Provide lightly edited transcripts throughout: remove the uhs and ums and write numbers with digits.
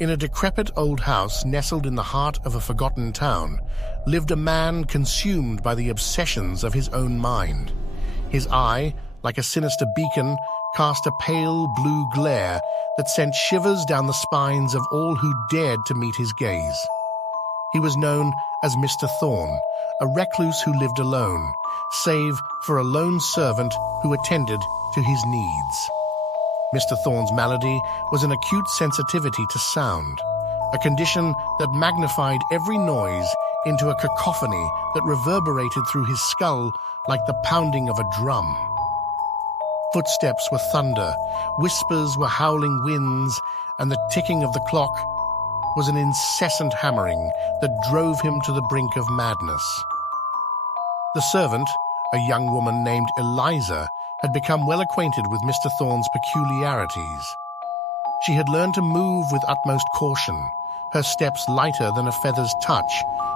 In a decrepit old house nestled in the heart of a forgotten town, lived a man consumed by the obsessions of his own mind. His eye, like a sinister beacon, cast a pale blue glare that sent shivers down the spines of all who dared to meet his gaze. He was known as Mr. Thorn, a recluse who lived alone, save for a lone servant who attended to his needs. Mr. Thorn's malady was an acute sensitivity to sound, a condition that magnified every noise into a cacophony that reverberated through his skull like the pounding of a drum. Footsteps were thunder, whispers were howling winds, and the ticking of the clock was an incessant hammering that drove him to the brink of madness. The servant, a young woman named Eliza, had become well acquainted with Mr. Thorn's peculiarities. She had learned to move with utmost caution, her steps lighter than a feather's touch,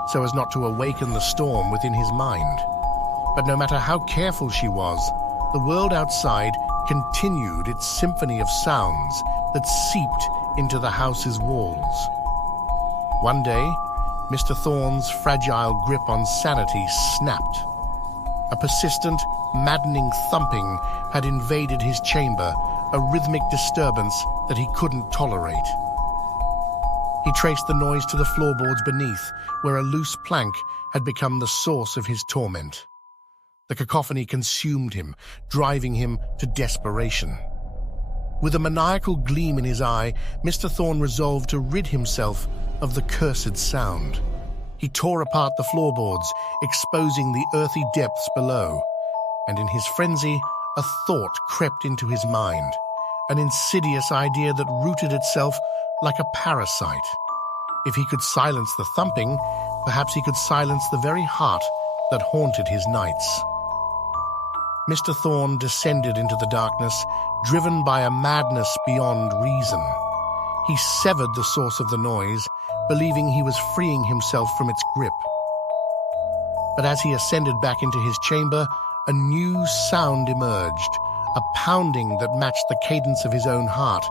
so as not to awaken the storm within his mind. But no matter how careful she was, the world outside continued its symphony of sounds that seeped into the house's walls. One day, Mr. Thorn's fragile grip on sanity snapped. A persistent, maddening thumping had invaded his chamber, a rhythmic disturbance that he couldn't tolerate. He traced the noise to the floorboards beneath, where a loose plank had become the source of his torment. The cacophony consumed him, driving him to desperation. With a maniacal gleam in his eye, Mr. Thorn resolved to rid himself of the cursed sound. He tore apart the floorboards, exposing the earthy depths below, and in his frenzy, a thought crept into his mind, an insidious idea that rooted itself like a parasite. If he could silence the thumping, perhaps he could silence the very heart that haunted his nights. Mr. Thorn descended into the darkness, driven by a madness beyond reason. He severed the source of the noise, believing he was freeing himself from its grip. But as he ascended back into his chamber, a new sound emerged, a pounding that matched the cadence of his own heart,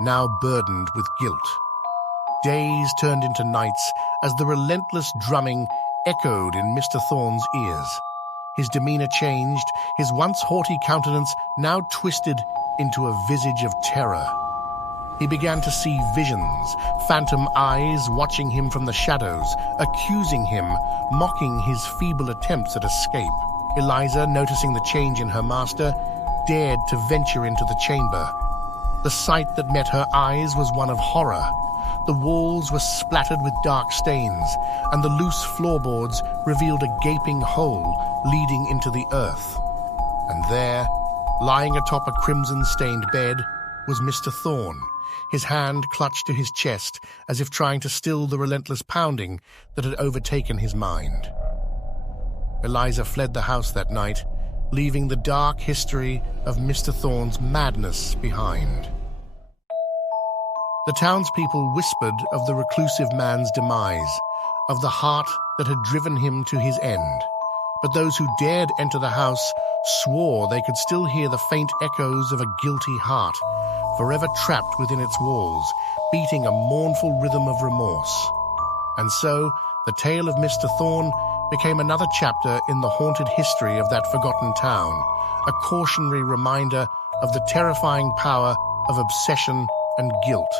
now burdened with guilt. Days turned into nights as the relentless drumming echoed in Mr. Thorn's ears. His demeanor changed, his once haughty countenance now twisted into a visage of terror. He began to see visions, phantom eyes watching him from the shadows, accusing him, mocking his feeble attempts at escape. Eliza, noticing the change in her master, dared to venture into the chamber. The sight that met her eyes was one of horror. The walls were splattered with dark stains, and the loose floorboards revealed a gaping hole leading into the earth. And there, lying atop a crimson-stained bed, was Mr. Thorn, his hand clutched to his chest as if trying to still the relentless pounding that had overtaken his mind. Eliza fled the house that night, leaving the dark history of Mr. Thorn's madness behind. The townspeople whispered of the reclusive man's demise, of the heart that had driven him to his end. But those who dared enter the house swore they could still hear the faint echoes of a guilty heart, forever trapped within its walls, beating a mournful rhythm of remorse. And so, the tale of Mr. Thorn became another chapter in the haunted history of that forgotten town, a cautionary reminder of the terrifying power of obsession and guilt.